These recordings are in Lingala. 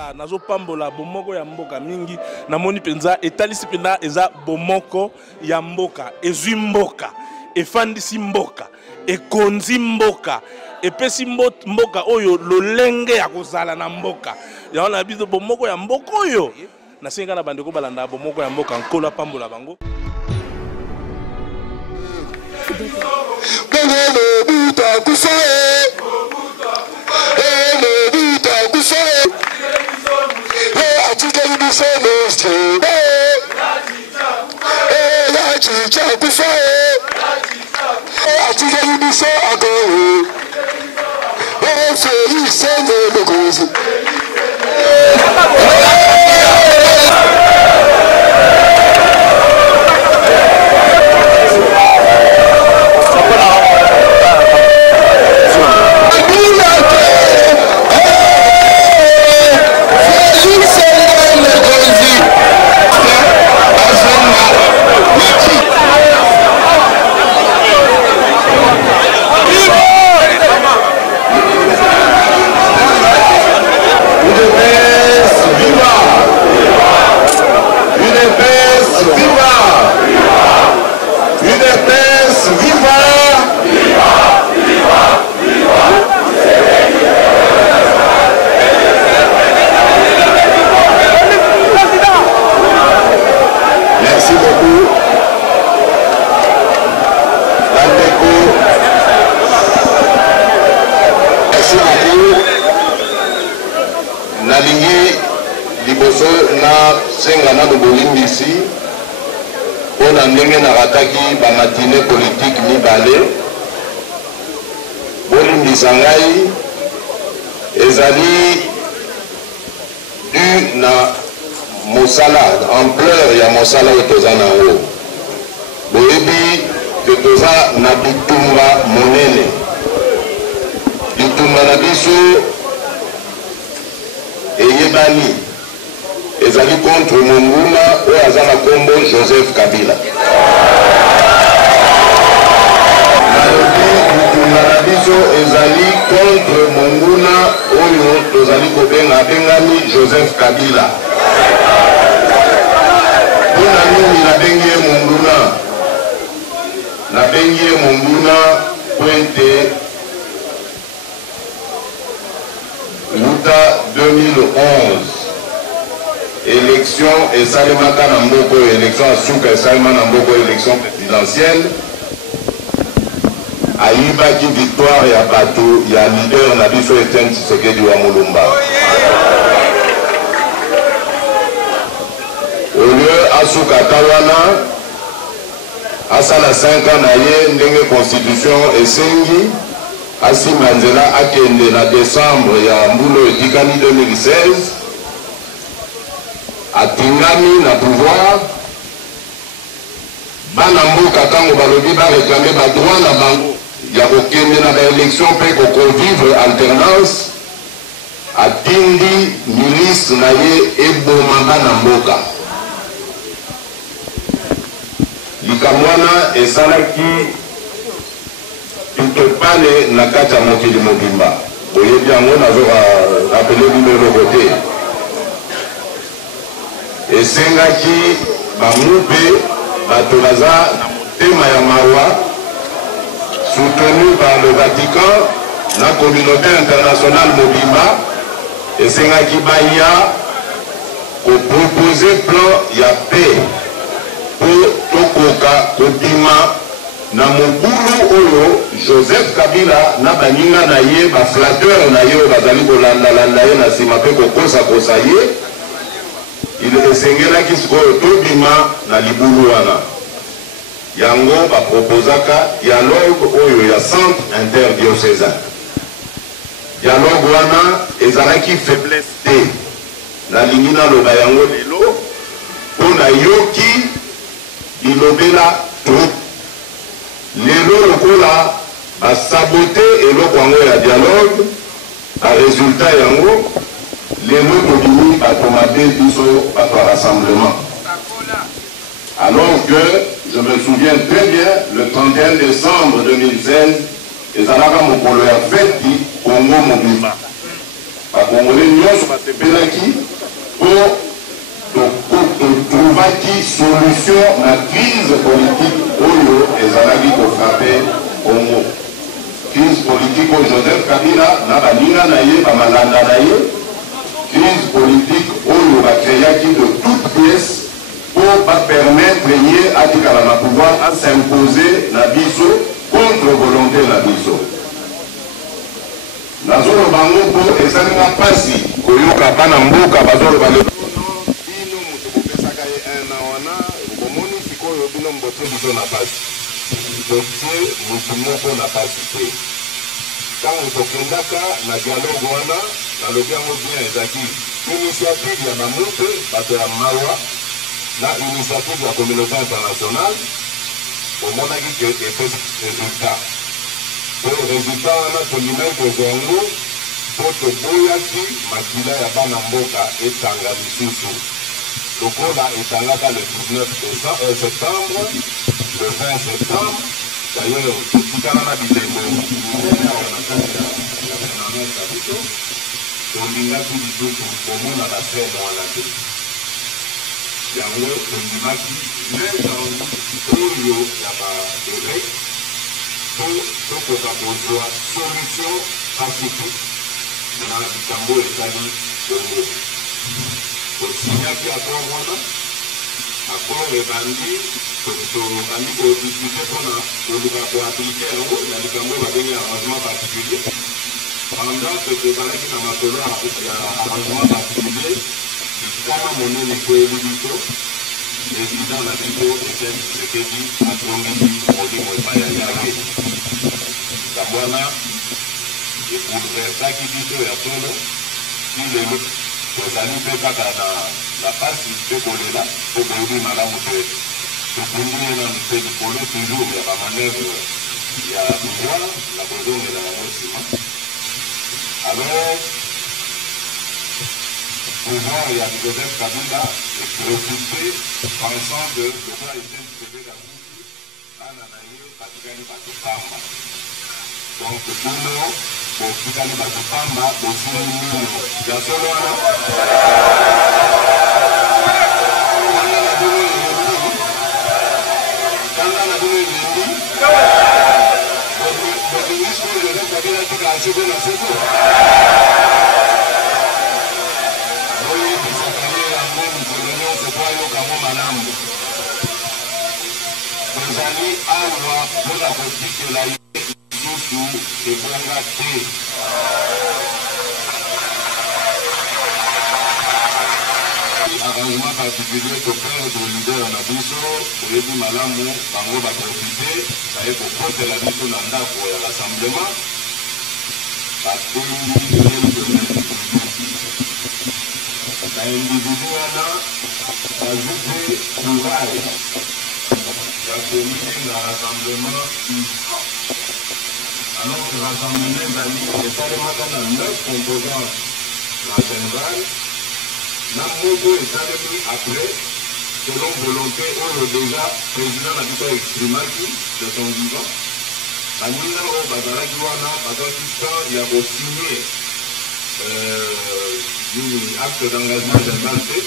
ba nazo pambola bomoko ya mboka mingi namoni penza etalisi penda eza bomoko ya mboka ezwi mboka efandisi mboka ekonzi mboka epesi mboka oyo lolenge ya kozala na mboka ya wana biso bomoko ya mboka oyo nasenga na bandeko balanda bomoko ya mboka nkola pambola bango nalingi liboso na senga na bolimbisi pona ndenge nakataki bamatine politique mibale bolimbisa ngai ezali du na mosala ampleur ya mosala oyo toza nango boyebi ke toza na bitumba monene bitumba na biso eyebani ezali contre monguna oyo aza na kombo Joseph Kabila nalobi bitumba na biso ezali contre monguna oyo tozali kobenga abengami Joseph Kabila mpona nini nabengi ye monguna nabengi ye monguna po ete Luta 2011 élection et salimaka na mboko élection asuka esalema na mboko élection présidentielle ayibaki victoire ya bato ya leader na biso Etienne Tshisekedi wa Mulumba au lieu asuka tawana asala 5 ans na ye ndenge constitution esengi asima nzela akende na décembre ya mbulo etikani 2016 atingami na pouvoir bana mboka tango balobi bareklame badroit na bango ya kokende na baélection mpe kokovivre alternance atindi milice na ye eboma bana mboka likambo wana esalaki tutopane na kati ya mokili mobimba boyebi yango nazorapele bino eloko te esengaki bamupe bato baza na motema ya mawa soutenu par le Vatican na communauté internationale mobimba esengaki baya kopropose plan ya paix po tokoka kobima na mobulu oyo Joseph Kabila na baninga na ye baflateur na ye oyo bazali kolandalanda ye na nsima mpe kokosakosa ye esengelaki sikoyo tobima na libulu wana yango bapropozaka dialogue oyo ya centre interdiocésain dialogue wana ezalaki faiblesse te nalingi naloba yango lelo mpo nayoki bilobela trop lelo lokola basabote eloko yango ya dialogue baresultat yango lelo tobimi bato mabe biso bato ya rassemblement alors que je me souviens très bien le 31 décembre 2016 ezalaka mokolo ya feti Congo mobimba bakongole nyonso batepelaki po totrouvaki solution na crise politique oyo ezalaki kofrape Congo. Crise politique oyo Joseph Kabila na baninga na ye bamalanda na ye, crise politique oyo bakreaki de toute pièce pour permettre ye atikala na pouvoir à s'imposer na biso contre volonté na biso. Nazolo bango po esalinga mpasi koyoka bana mboka bazoloba lelo bino moto kopesaka ye un an wana bomoni sikoyo bino mbote biso na pasi totie motu moko na pasi te. Ntango tokendaka na dialogue wana nalobi yango bien ezaki initiative ya bamoto bato ya mawa na initiative ya communauté internationale omonaki ke epesi résultat. Le résultat wana tolingaki kozwa yango po toboyaki makila ya bana mboka etanga lisusu lokola etangaka le 19 septembre, le 20 septembre. D'ailleurs totikala na bilembo minene awa na kati ya gouvernement ya biso tolingaki lisusu komona basene wana te. Yango tondimaki même oyo ya baevêque tokoka kozwa solution pacifique na likambo etali Congo. Tosinyaki accord wana, accord ebandi tobandi kodiskute mpona koluka koaplike yango na likambo babengi arrangement particulier. Pendant que tozalaki na masolo ya arrangement particulier, likama monene koyebi biso président na biso Etienne Tshisekedi atongisi molimo epai ya Yawe. Likambo wana ebouleversaki biso ya solo ti lelo tozali mpe kaka na pasi mpe kolela mpo koyebi malamu te tobundi ye nanu mpe likolo toujours ya bamanevre ya pouvoir na kozongela yango nsima. Alors pouvoir ya Joseph Kabila est préoccupé pensant que le roi Etienne Tshisekedi akufi bana na ye batikali bato pamba. Donc bino botikali bato pamba bosili mino ya solo wana kanda na bino elendi bolingisko Joseph Kabila tika asiko na seko oyebisaka ye yango mikolo nyonso po ayokango malamu. Tozali awa mpona kotikela ye lisusu ebonga te. Arrangement particulier toperdre leader na biso oyebi malamu bango baprofite baye kokotela biso na ndako ya rassemblement batendi na individu wana bazwi mpe courage ya komine na rassemblement alors que rassemblement ezali esalemaka na 9 composants na général na moko esalemi après selon volonté oyo déjà président na biso exprimaki de son vivant. Baninga oyo bazalaki wana bazalaki temps ya kosigne acte d'engagement général te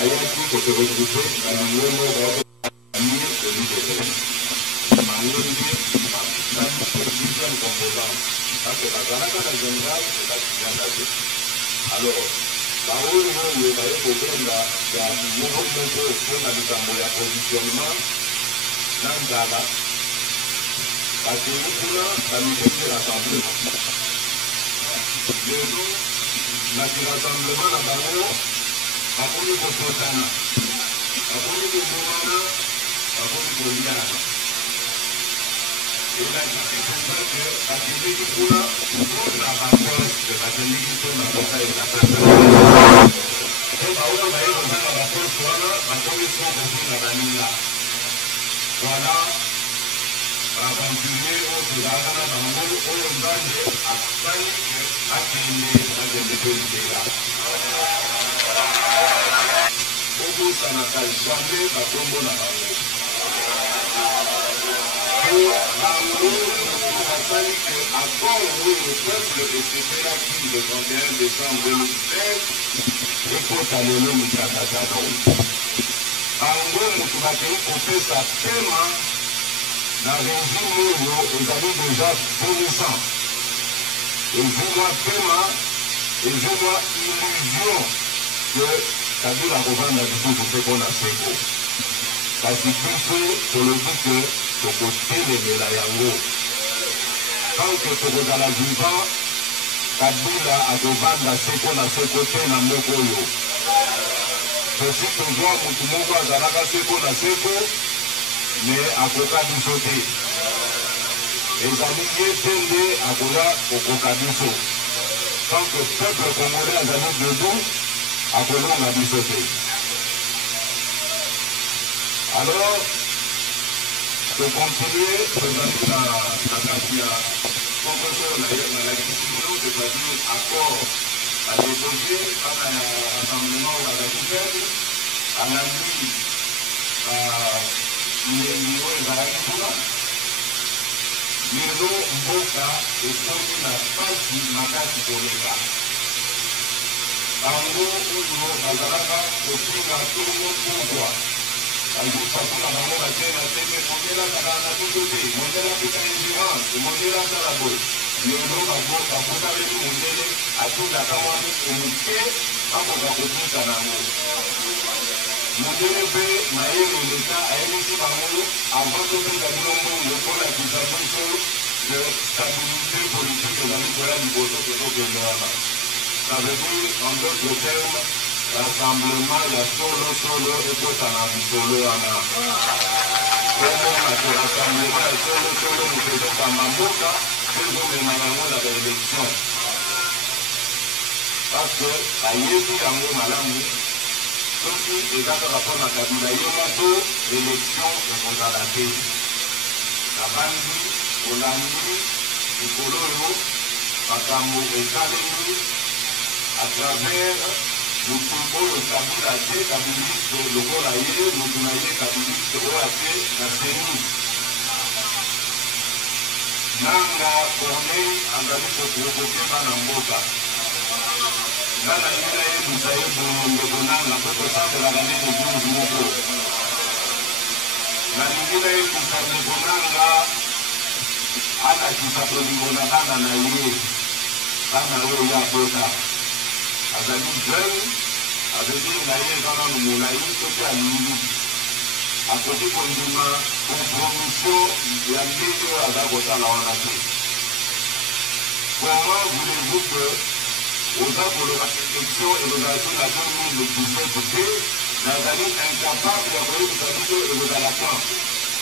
ayaki kose regroupe na lingomo baamie elibete bango nde basali 10e composant parce que bazalaka na général ebasinyaka te. Alors baoyo oyo baye kobenda ya moko moko mpona likambo ya positionnement na nzala bakei kuna bamibenge rassemblement lelo na kirassemblement na bango bakomi kosotana bakomi kobomana bakomi koliana elakisi mpenza ke bakendeki kuna mpona baposte bakendeki mpona kosalela kaka po baoyo baye kozanga baposte wana bakomi so kofinga baninga wana bakontinue oyo tozalaka na bango oyo nzambe asali ke bakende to libela obosanaka jamais bakombo na bango po bango fallu que accord où le peuple était là qui le 31 décembre 2016 et pour talelo mikakatano. Ango mutu bakei kopesa pema na régime oyo ezali déjà finissant. Ezuma pema, ezuma illusion que Kabila kovanda lisusu mpe mpona seko. Kasi biso tolobi ke tokotelemela yango. Tant que tokozala vivant, Kabila akovanda seko na seko te na moko oyo. Soki tozwa mutu moko azalaka seko na seko, mais akoka biso te. Ezali ye te nde akoya kokoka biso. Tant que peuple congolais azali debout, akolonga biso te. Alors, de continuer, tozali na kati ya kokoso na lakisi bino, c'est-à-dire accord à déposer kaka ya rassemblement ya bakifere alandi milengi oyo ezalaki kuna. Lelo mboka ekomi na pasi makasi koleka. Bango oyo bazalaka kotinga tongo pouvoir ajuta kuna bango batie na teme mondele azalaka na biso te, mondele apesa ingérence, mondele asala boye. Lelo bakotaleli mondele atindaka wana omoke akoka kotusa nango. Mondele mpe mayele eleka ayebisi bango avant topesa bino mbongo kolakisa biso de stabilité politique ezali koya liboso tokokende wana. Ça veut dire, en d'autres termes, rassemblement, il y a solo, et tout ça n'a solo, rassemblement, il y a solo, nous faisons ça Mamboka, c'est nous maintenant dans l'élection. Parce que, à Yézi, Yango, Malamu, ceux qui, les actes rapport à Kabila, Yomoto, élection, c'est pour la paix. La Bandi, Olandi, Nicoloro, Makambo, et Kalemi, à travers le symbole de Kabila T, Kabiliste, le Goraye, le Dunaye, Kabiliste, Oate, la CENI. Nanga, Corneille, Angali, Kokoke, Banamboka. Nana, Yinaye, Moussaïe, Bonanga, Kokosa, la Gane, de 12 Moko. Naninginaye, Moussaïe, Bonanga, Ana, Kisapoli, Bonagana, Naye, Ana, Oya, Bota. Azali jeune, avenir naye dans le moulaï, tout à l'île. À côté de la compromission, il y a des gens à la Wanate. Comment voulez-vous que, aux œuvres de la protection et de la zone à 2017, Nazali incapable d'envoyer des habitants et de la fin?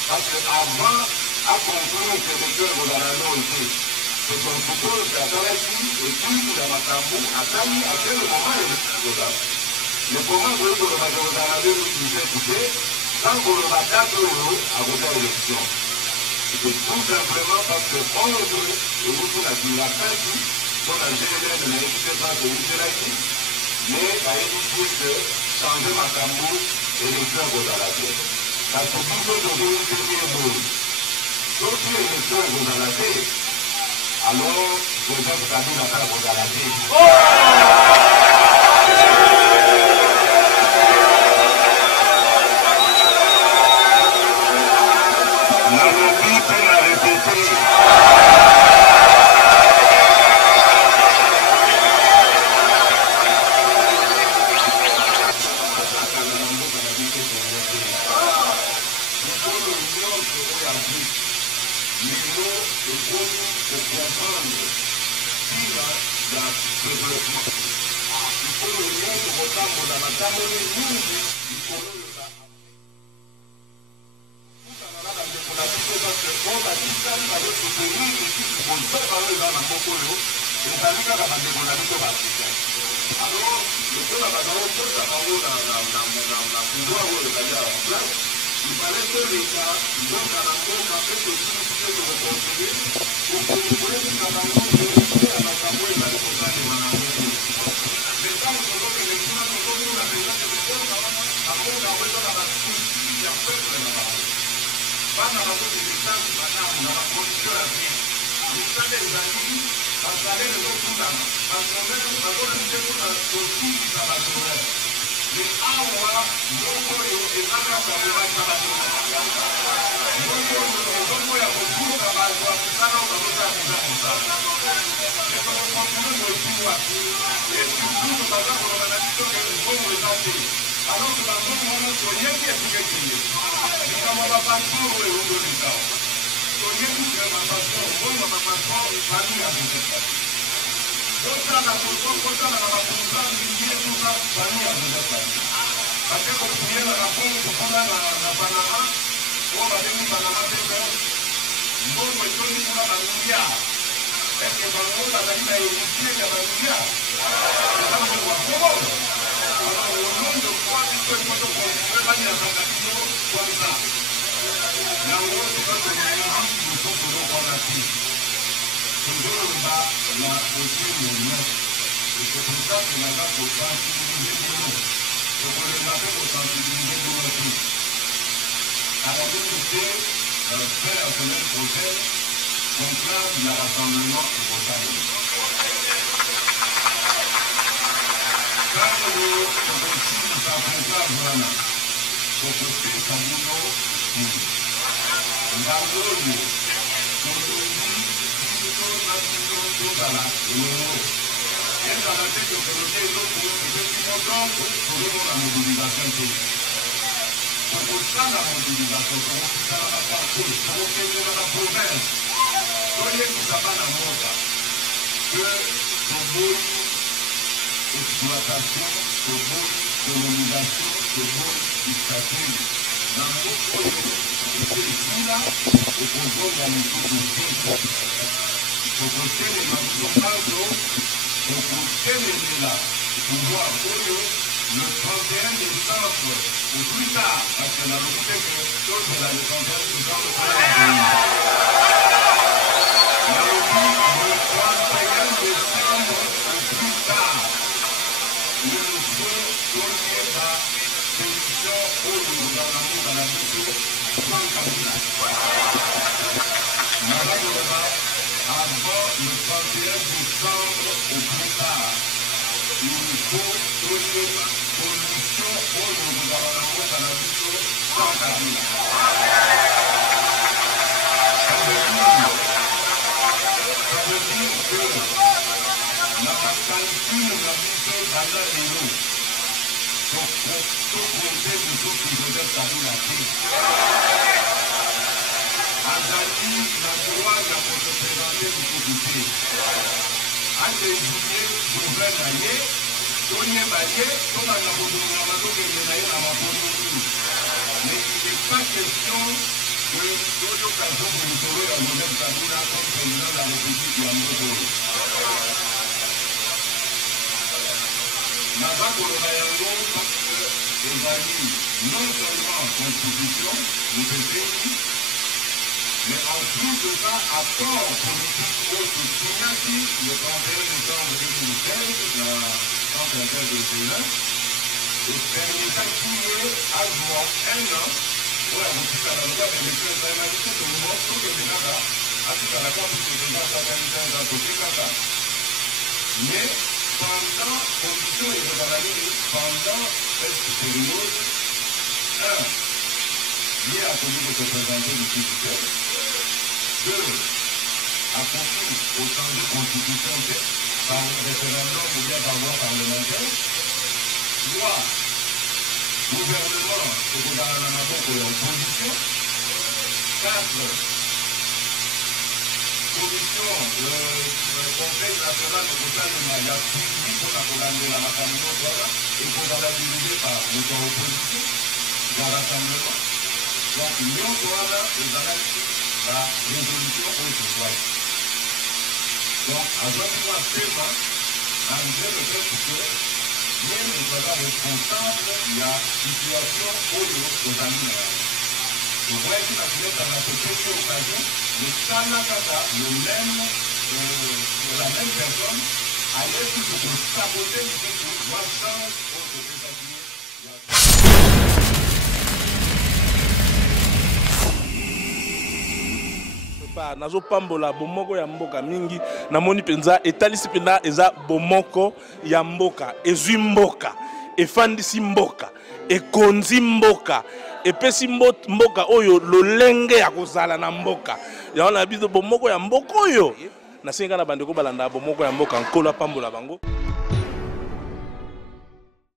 Parce qu'avant, à conclure que les gens vont dans la nourriture. C'est son suppose qu'à Talaki, et puis la Matambo, à Tali, à quel moment il est là. Le comment vous le majorité à la 2017, tant qu'on le va 4 euros à voter à l'élection. C'est tout simplement parce que on le veut, et vous pouvez la fête, pour la GNN ne n'existe pas de l'Utilaki, mais à éviter de changer Matambo et les gens vont à la tête. Parce que tout le monde veut une boule. Donc, si les gens vont à la tête, alors, Joseph Kabila n'a pas à la tête. Nalobi pour la répéter. Il fallait que l'État, donc à la banque, a fait le succès de reconstruire pour que vous voyez que la banque vérifie à la Savoie et à l'époque de Manamou. Mais quand nous avons que les gens nous ont la déjà que les gens à cause d'un réseau dans la souci, il y a fait de la banque. Pas dans la banque des États, on a la condition à vie. départ nazo pambola bomoko ya mboka mingi namoni penza etalisi penda eza bomoko ya mboka ezwi mboka efandisi mboka ekonzi mboka epesi mboka oyo lolenge ya kozala na mboka yaona biso bomoko ya mboka oyo nasenga na bandeko balanda bomoko ya mboka nkolo pambola bango.